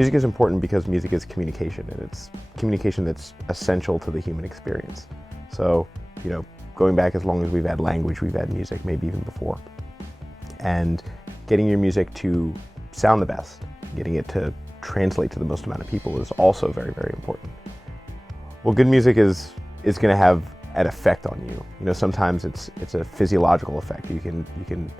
Music is important because music is communication, and it's communication that's essential to the human experience. So, going back as long as we've had language, we've had music, maybe even before. And getting your music to sound the best, getting it to translate to the most amount of people is also very, very important. Well, good music is going to have an effect on you. Sometimes it's a physiological effect. You can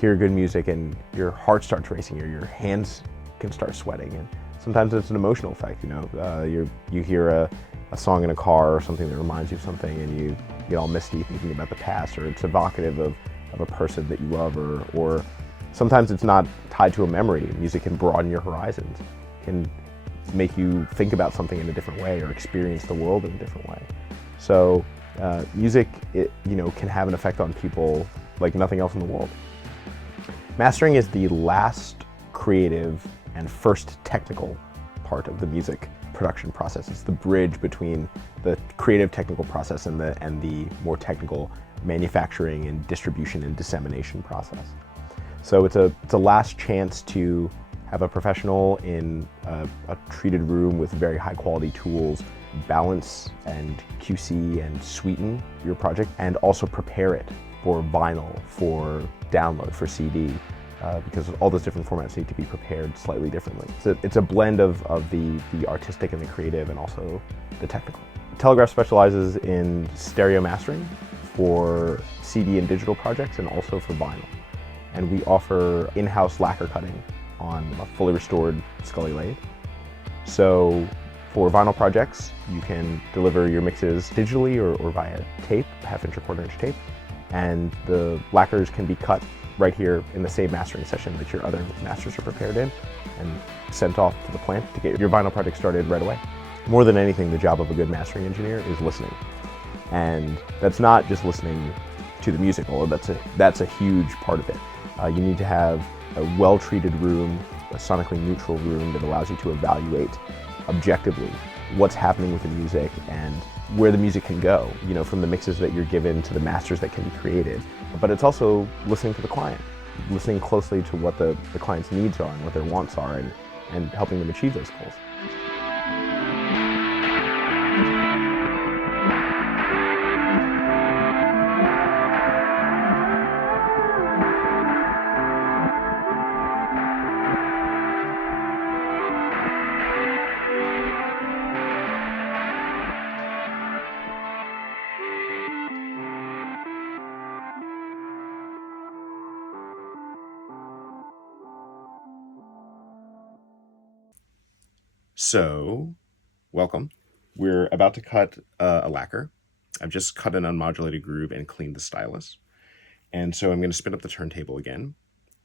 hear good music and your heart starts racing, or your hands can start sweating. And sometimes it's an emotional effect. You hear a song in a car or something that reminds you of something, and you get all misty thinking about the past, or it's evocative of a person that you love, or sometimes it's not tied to a memory. Music can broaden your horizons, can make you think about something in a different way or experience the world in a different way. So music, can have an effect on people like nothing else in the world. Mastering is the last creative and first technical part of the music production process. It's the bridge between the creative technical process and the more technical manufacturing and distribution and dissemination process. So it's a last chance to have a professional in a treated room with very high quality tools balance and QC and sweeten your project, and also prepare it for vinyl, for download, for CD, because all those different formats need to be prepared slightly differently. So it's a blend of the artistic and the creative, and also the technical. Telegraph specializes in stereo mastering for CD and digital projects, and also for vinyl. And we offer in-house lacquer cutting on a fully restored Scully lathe. So for vinyl projects, you can deliver your mixes digitally or via tape, half-inch or quarter-inch tape, and the lacquers can be cut right here in the same mastering session that your other masters are prepared in, and sent off to the plant to get your vinyl project started right away. More than anything, the job of a good mastering engineer is listening. And that's not just listening to the music, although that's a huge part of it. You need to have a well-treated room, a sonically neutral room that allows you to evaluate objectively what's happening with the music and where the music can go, from the mixes that you're given to the masters that can be created. But it's also listening to the client, listening closely to what the client's needs are and what their wants are, and helping them achieve those goals. So, welcome. We're about to cut a lacquer. I've just cut an unmodulated groove and cleaned the stylus. And so I'm going to spin up the turntable again,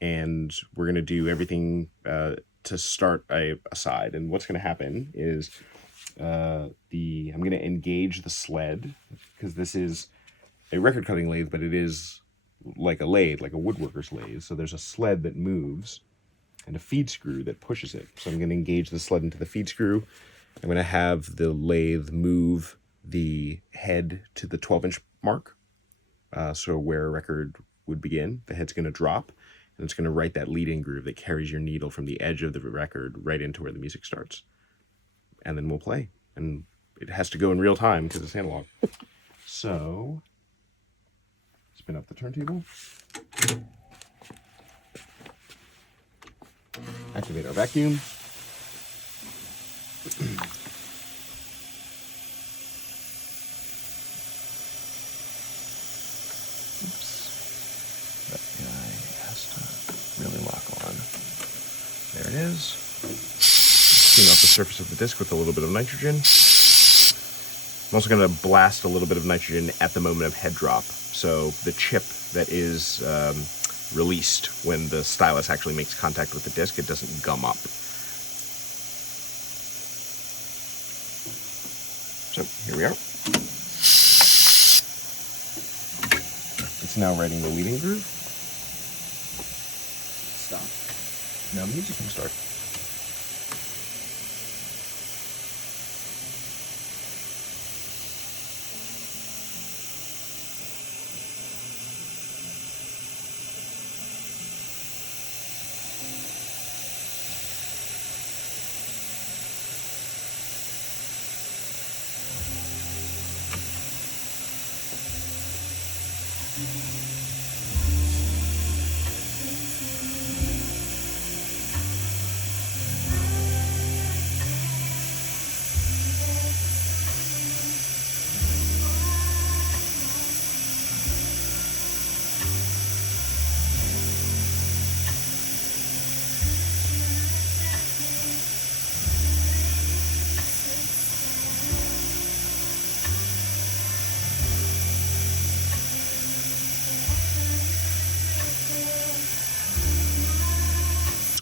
and we're going to do everything to start a side. And what's going to happen is I'm going to engage the sled, because this is a record cutting lathe, but it is like a lathe, like a woodworker's lathe. So there's a sled that moves and a feed screw that pushes it. So I'm going to engage the sled into the feed screw. I'm going to have the lathe move the head to the 12-inch mark. So where a record would begin, the head's going to drop, and it's going to write that lead-in groove that carries your needle from the edge of the record right into where the music starts. And then we'll play. And it has to go in real time because it's analog. So, spin up the turntable. Activate our vacuum. That guy has to really lock on. There it is. Clean off the surface of the disc with a little bit of nitrogen. I'm also going to blast a little bit of nitrogen at the moment of head drop, so the chip that is released when the stylus actually makes contact with the disc, it doesn't gum up. So here we are. It's now writing the leading groove. Stop. Now the music can start.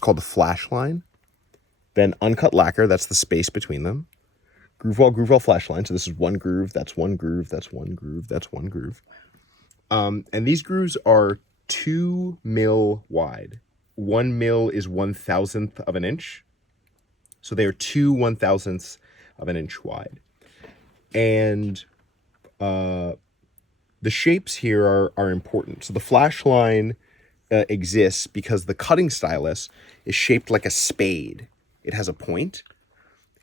called the flash line. Then uncut lacquer, that's the space between them. Groove wall, flash line. So this is one groove, that's one groove, that's one groove, that's one groove. And these grooves are 2 mil wide. 1 mil is 1,000th of an inch. So they are 2 1,000ths of an inch wide. And the shapes here are important. So the flash line exists because the cutting stylus is shaped like a spade. It has a point.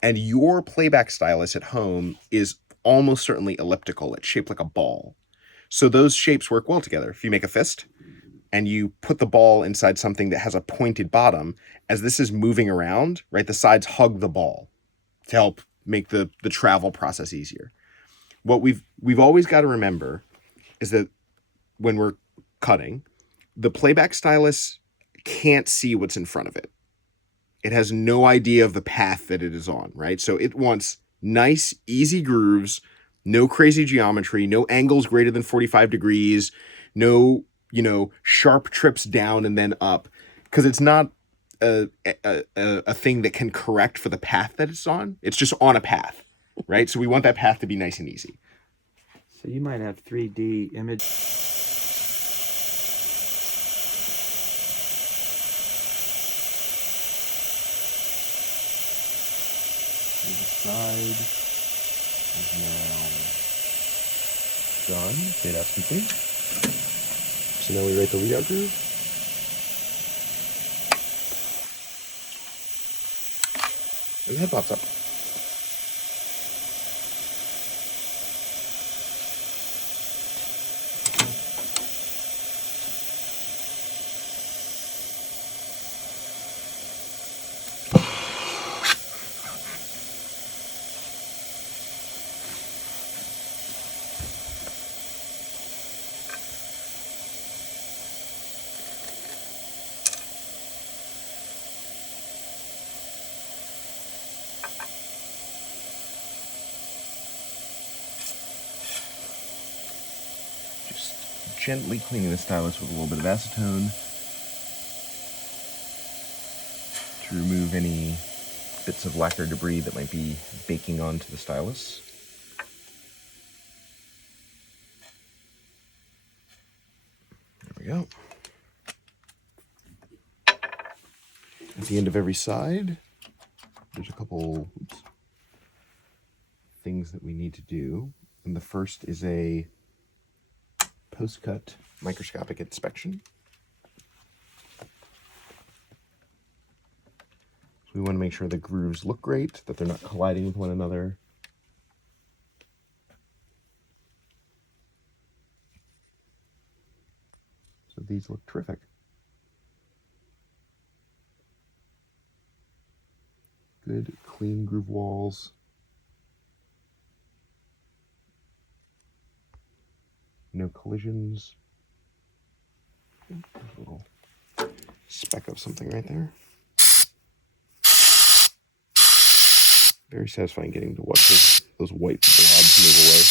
And your playback stylus at home is almost certainly elliptical. It's shaped like a ball. So those shapes work well together. If you make a fist and you put the ball inside something that has a pointed bottom, as this is moving around, right, the sides hug the ball to help make the travel process easier. What we've always got to remember is that when we're cutting, the playback stylus can't see what's in front of it. It has no idea of the path that it is on, right? So it wants nice, easy grooves, no crazy geometry, no angles greater than 45 degrees, no, sharp trips down and then up, because it's not a thing that can correct for the path that it's on. It's just on a path, right? So we want that path to be nice and easy. So you might have 3D image. The side is now done. Okay, that's complete. So now we write the lead out groove. And the head pops up. Gently cleaning the stylus with a little bit of acetone to remove any bits of lacquer debris that might be baking onto the stylus. There we go. At the end of every side, there's a couple things that we need to do. And the first is a post-cut microscopic inspection. So we want to make sure the grooves look great, that they're not colliding with one another. So these look terrific. Good, clean groove walls. No collisions. There's a little speck of something right there. Very satisfying getting to watch those white blobs move away.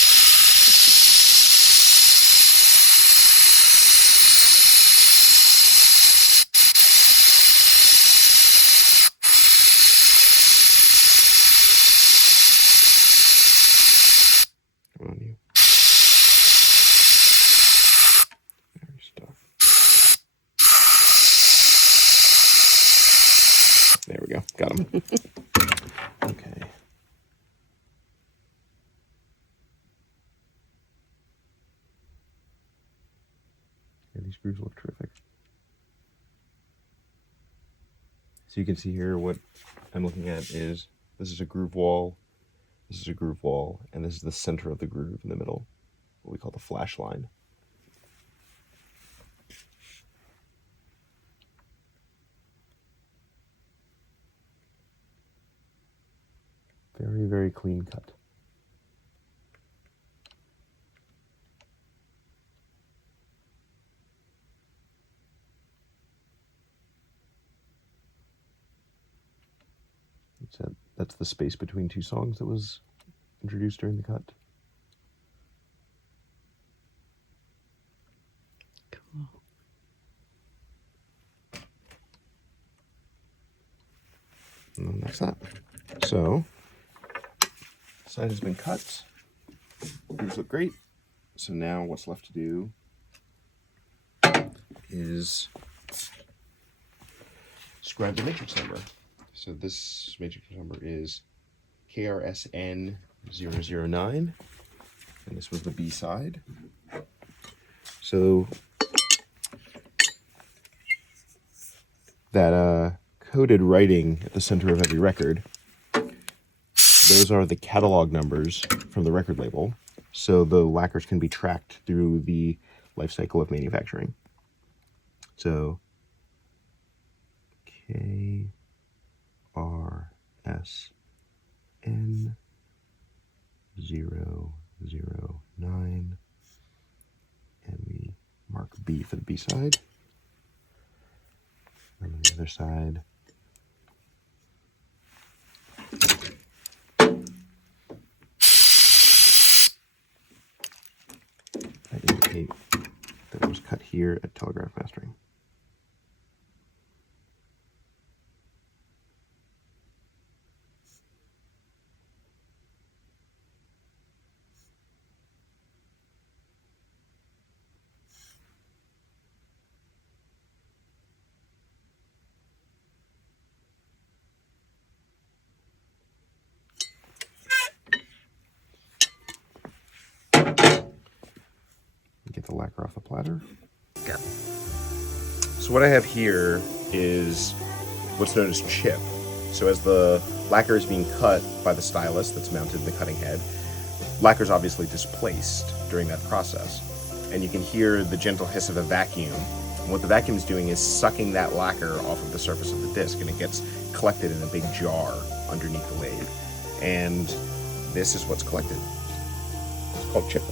Come on, you. Very stuck. There we go. Got him. Okay. Yeah, these grooves look terrific. So you can see here what I'm looking at is this is a groove wall, this is a groove wall, and this is the center of the groove in the middle, what we call the flash line. Very, very clean cut. That's the space between two songs that was introduced during the cut. Cool. And then that's that. So, side has been cut. These look great. So now what's left to do is scribe the matrix number. So this matrix number is KRSN009, and this was the B side. So that coded writing at the center of every record, those are the catalog numbers from the record label, so the lacquers can be tracked through the life cycle of manufacturing. So KRSN009, and we mark B for the B side. And on the other side, I indicate that it was cut here at Telegraph Mastering. Get the lacquer off the platter. Yeah. So what I have here is what's known as chip. So as the lacquer is being cut by the stylus that's mounted in the cutting head, lacquer is obviously displaced during that process. And you can hear the gentle hiss of a vacuum. And what the vacuum is doing is sucking that lacquer off of the surface of the disc, and it gets collected in a big jar underneath the lathe. And this is what's collected. It's called chip.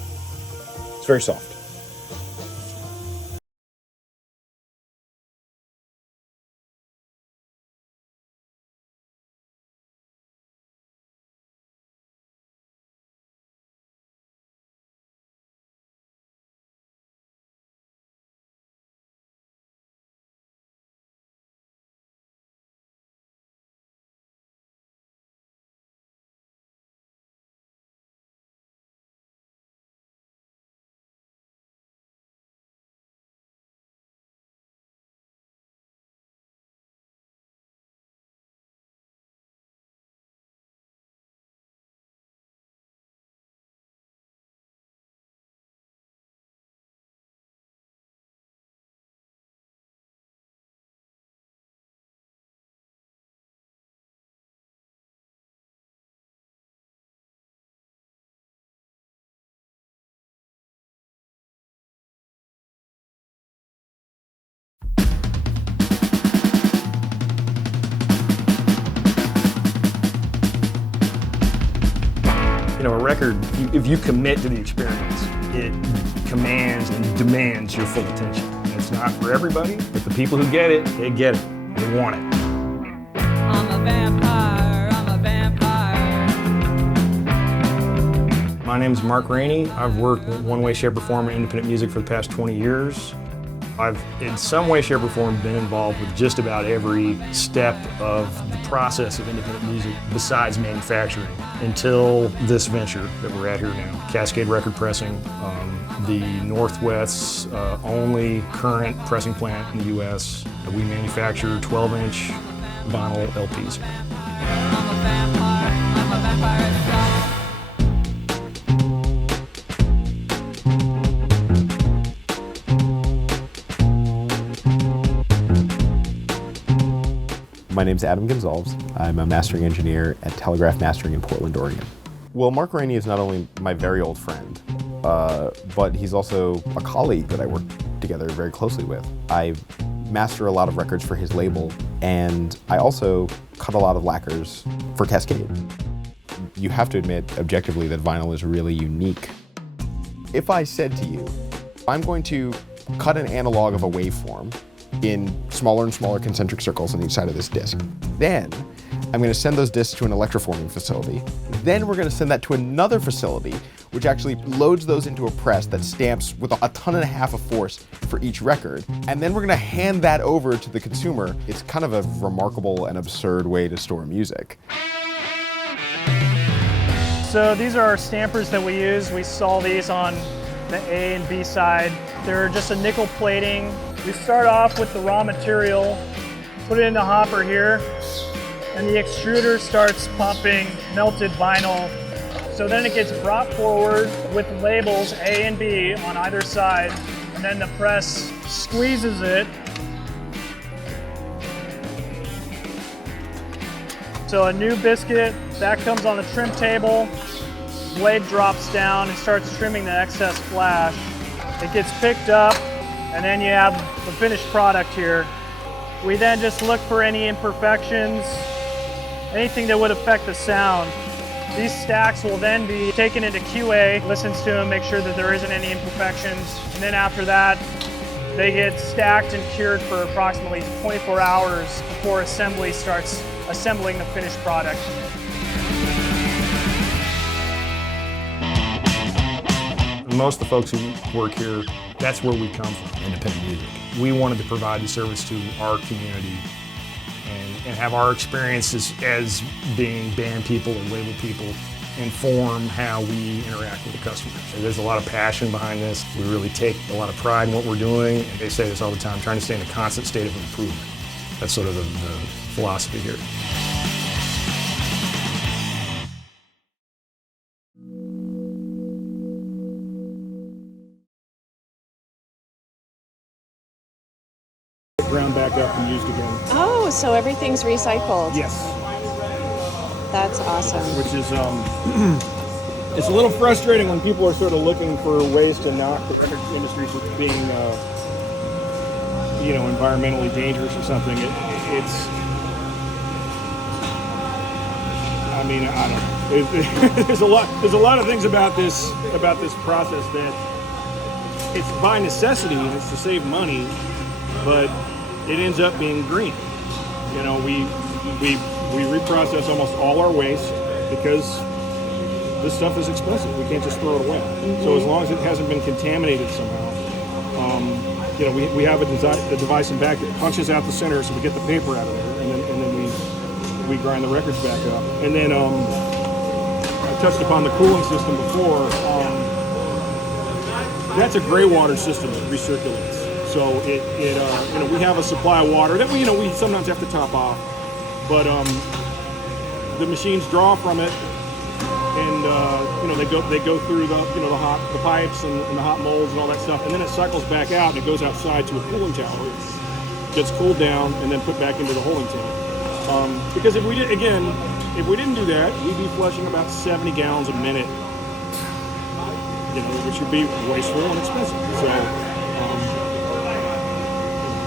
It's very soft. You know, a record, if you commit to the experience, it commands and demands your full attention. And it's not for everybody, but the people who get it, they get it. They want it. I'm a vampire, I'm a vampire. My name's Mark Rainey. I've worked in one way, shape, or form in independent music for the past 20 years. I've, in some way, shape, or form, been involved with just about every step of the process of independent music besides manufacturing until this venture that we're at here now. Cascade Record Pressing, the Northwest's only current pressing plant in the U.S. We manufacture 12-inch vinyl LPs. I'm a vampire itself. My name's Adam Gonzalez. I'm a mastering engineer at Telegraph Mastering in Portland, Oregon. Well, Mark Rainey is not only my very old friend, but he's also a colleague that I work together very closely with. I master a lot of records for his label, and I also cut a lot of lacquers for Cascade. You have to admit, objectively, that vinyl is really unique. If I said to you, I'm going to cut an analog of a waveform in smaller and smaller concentric circles on each side of this disc. Then I'm going to send those discs to an electroforming facility. Then we're going to send that to another facility which actually loads those into a press that stamps with a ton and a half of force for each record. And then we're gonna hand that over to the consumer. It's kind of a remarkable and absurd way to store music. So these are our stampers that we use. We saw these on the A and B side. They're just a nickel plating. We start off with the raw material, put it in the hopper here, and the extruder starts pumping melted vinyl. So then it gets brought forward with labels A and B on either side, and then the press squeezes it. So a new biscuit, that comes on the trim table, blade drops down and starts trimming the excess flash. It gets picked up, and then you have the finished product here. We then just look for any imperfections, anything that would affect the sound. These stacks will then be taken into QA, listens to them, make sure that there isn't any imperfections, and then after that, they get stacked and cured for approximately 24 hours before assembly starts assembling the finished product. Most of the folks who work here, that's where we come from, independent music. We wanted to provide the service to our community and have our experiences as being band people and label people inform how we interact with the customers. There's a lot of passion behind this. We really take a lot of pride in what we're doing. And they say this all the time, trying to stay in a constant state of improvement. That's sort of the philosophy here. Ground back up and used again. Oh, so everything's recycled. Yes. That's awesome. Which is, it's a little frustrating when people are sort of looking for ways to knock the record industry for being, environmentally dangerous or something. I don't know. There's a lot of things about this process that it's by necessity and it's to save money, but it ends up being green. You know, we reprocess almost all our waste because this stuff is expensive. We can't just throw it away. Mm-hmm. So as long as it hasn't been contaminated somehow, we have a device in back that punches out the center, so we get the paper out of there, and then we grind the records back up. And then I touched upon the cooling system before. That's a gray water system that recirculates. So we have a supply of water that we sometimes have to top off, but the machines draw from it, and they go through the pipes and the hot molds and all that stuff, and then it cycles back out and it goes outside to a cooling tower, gets cooled down, and then put back into the holding tank. Because if we didn't do that, we'd be flushing about 70 gallons a minute, which would be wasteful and expensive. So.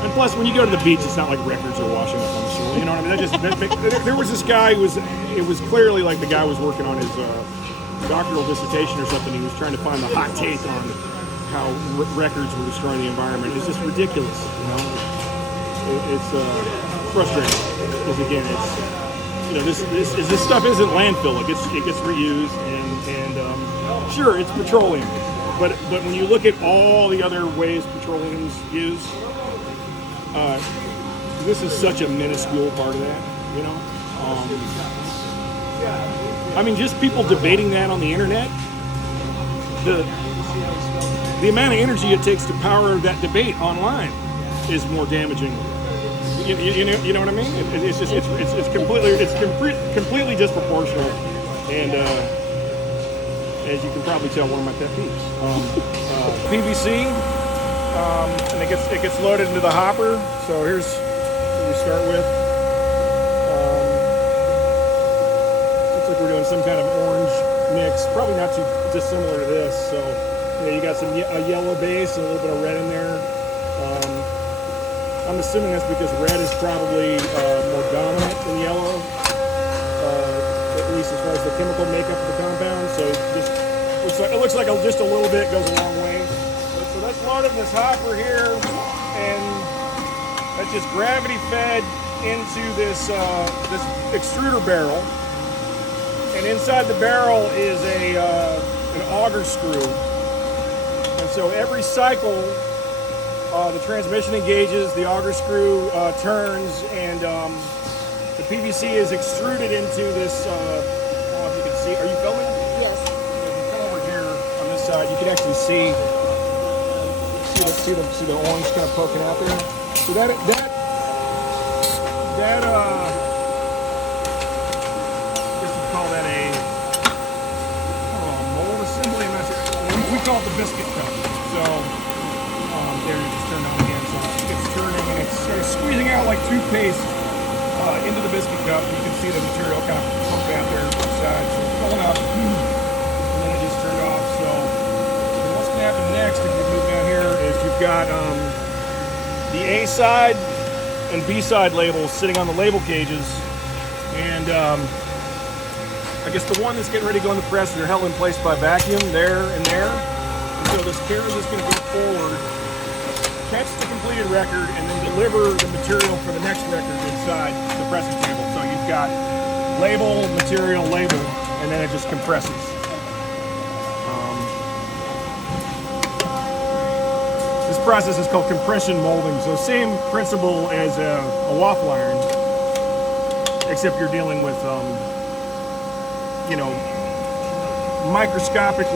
And plus, when you go to the beach, it's not like records are washing up on the shore. You know what I mean? There was this guy it was clearly like the guy was working on his doctoral dissertation or something. He was trying to find the hot take on how records were destroying the environment. It's just ridiculous, It's frustrating. Because again, this stuff isn't landfill. It gets reused, and sure, it's petroleum. But when you look at all the other ways petroleum's used, this is such a minuscule part of that, just people debating that on the internet, the amount of energy it takes to power that debate online is more damaging. You know what I mean? It's completely disproportional, and as you can probably tell, one of my pet peeves. PVC. And it gets loaded into the hopper. So here's what we start with. Looks like we're doing some kind of orange mix, probably not too dissimilar to this. So you got a yellow base and a little bit of red in there. I'm assuming that's because red is probably more dominant than yellow, at least as far as the chemical makeup of the compound. So it looks like just a little bit goes a long way. So that's loaded in this hopper here, and that's just gravity fed into this extruder barrel. And inside the barrel is a an auger screw. And so every cycle, the transmission engages, the auger screw turns, and the PVC is extruded into this, I don't know if you can see, are you filming? Yes. If you come over here on this side, you can actually see the orange kind of poking out there. So that I guess you call that a mold assembly. I'm not sure. We call it the biscuit cup. So there you just turn it on again. So it's turning and it's sort of squeezing out like toothpaste into the biscuit cup. You can see the material kind of poke out there on the side. So it's pulling up, and then it just turned off. So what's going to happen next if you move down here is you've got the A side and B side labels sitting on the label cages, and I guess the one that's getting ready to go in the press, they're held in place by vacuum there and there. And so this carrier is going to go forward, catch the completed record, and then deliver the material for the next record inside the pressing table. So you've got label, material, label, and then it just compresses. This process is called compression molding. So same principle as a waffle iron, except you're dealing with, microscopic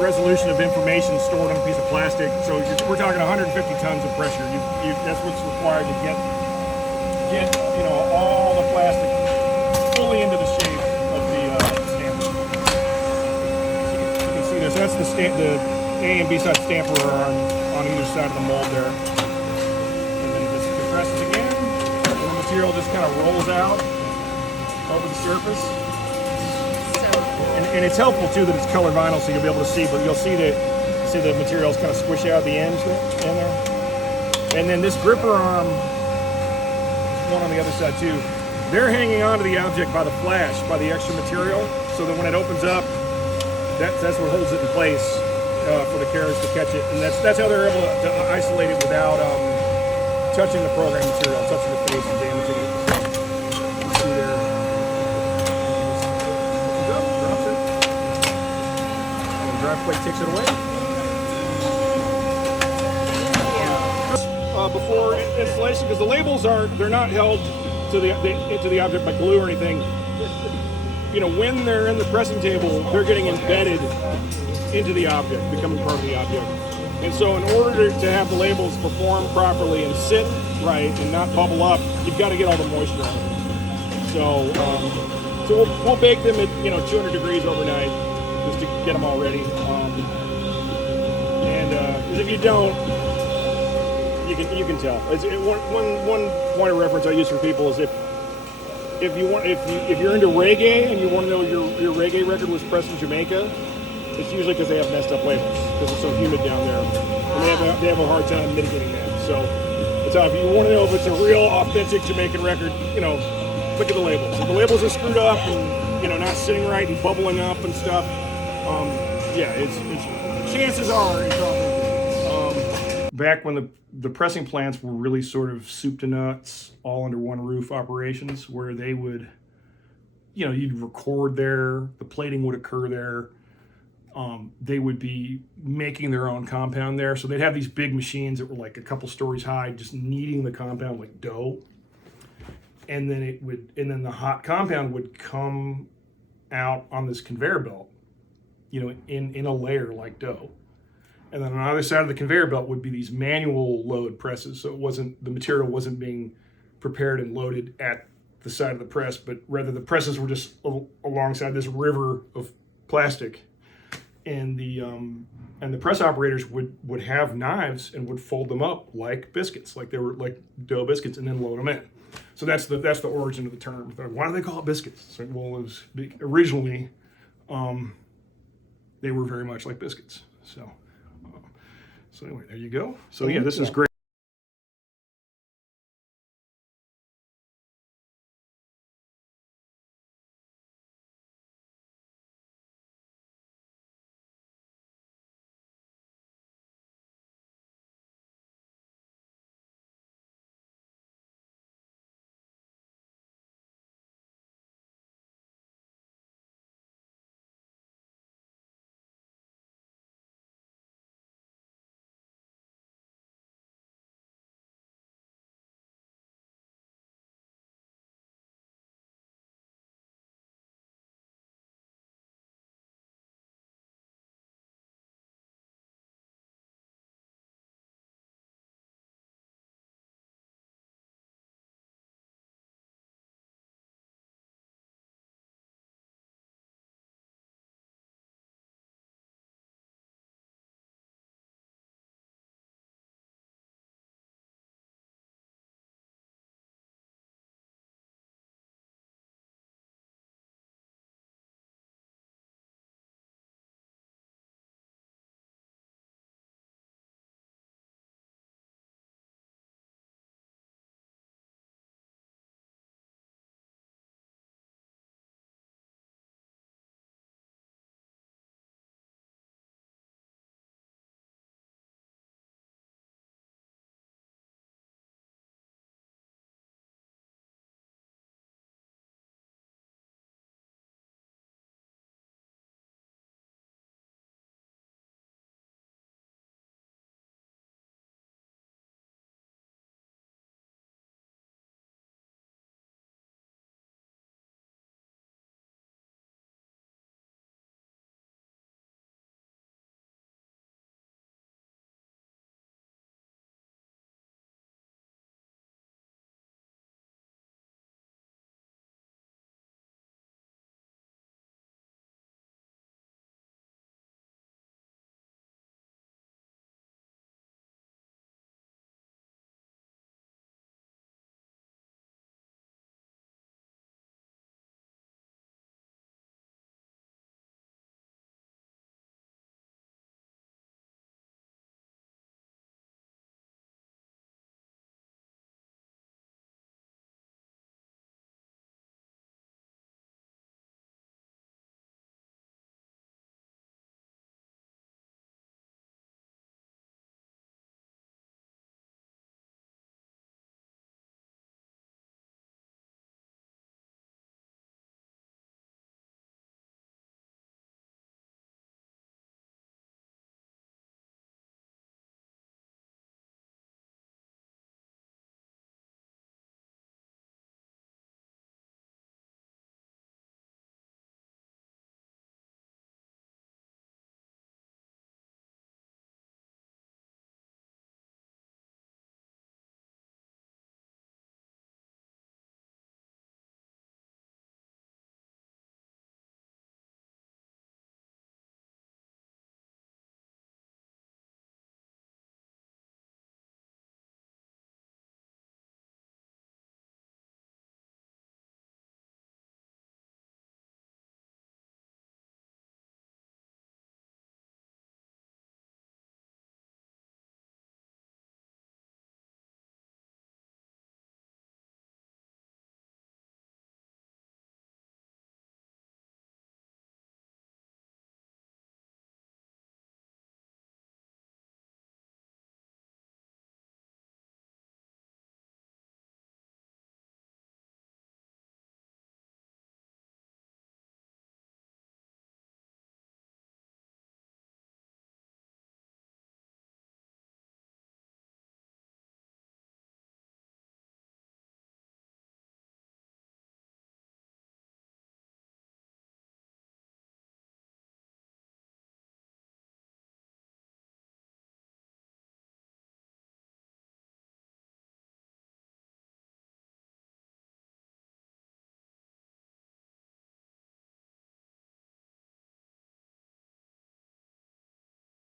resolution of information stored on a piece of plastic. So we're talking 150 tons of pressure. That's what's required to get all the plastic fully into the shape of the stamper. So you can see this. That's the A and B side stamper are on either side of the mold there. And then it just compresses again, and the material just kind of rolls out over the surface. And it's helpful too that it's color vinyl, so you'll be able to see, but you'll see the materials kind of squish out the ends in there. And then this gripper arm, there's one on the other side too. They're hanging onto the object by the flash, by the extra material, so that when it opens up, that's what holds it in place for the carriers to catch it. And that's how they're able to isolate it without touching the program material, touching the face and damaging it. You see there. Drive plate takes it away. Before installation, because the labels they're not held to the object by glue or anything. When they're in the pressing table, they're getting embedded into the object, becoming part of the object. And so in order to have the labels perform properly and sit right and not bubble up, you've got to get all the moisture out of them. So we'll bake them at 200 degrees overnight, just to get them all ready. And if you don't, you can tell. One point of reference I use for people is if you're into reggae and you want to know your reggae record was pressed in Jamaica, it's usually because they have messed up labels because it's so humid down there, and they have a hard time mitigating that. So if you want to know if it's a real authentic Jamaican record, look at the labels. If the labels are screwed up and not sitting right and bubbling up and stuff, it's chances are it's authentic. Back when the pressing plants were really sort of soup to nuts, all under one roof operations, where they would, you'd record there, the plating would occur there. They would be making their own compound there. So they'd have these big machines that were like a couple stories high, just kneading the compound like dough. And then the hot compound would come out on this conveyor belt, in a layer like dough. And then on either side of the conveyor belt would be these manual load presses. So the material wasn't being prepared and loaded at the side of the press, but rather the presses were just alongside this river of plastic. And the press operators would have knives and would fold them up like biscuits, like they were like dough biscuits, and then load them in. So that's the origin of the term. Why do they call it biscuits? So, well, it was originally they were very much like biscuits. So anyway, there you go. So yeah, this is great.